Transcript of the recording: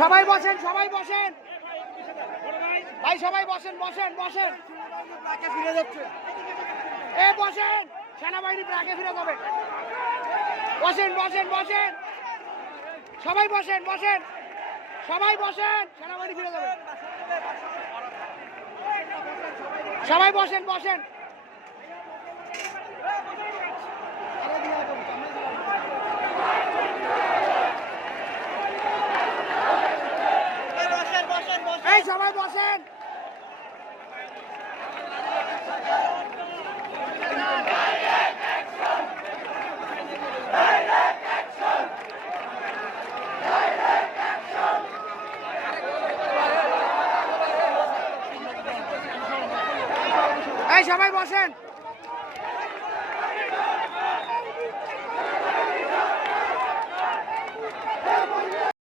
সবাই বসেন, সবাই বসেন ভাই, সবাই বসেন, বসেন বসেন। ফিরে যাচ্ছে, এ বসেন, সেনাবাহিনী ব্রাকে ফিরে যাবে। বসেন বসেন বসেন, সবাই বসেন বসেন, সবাই বসেন, সেনাবাহিনী ফিরে যাবে। সবাই বসেন বসেন। এই সবাই বসেন। এই সবাই বসেন।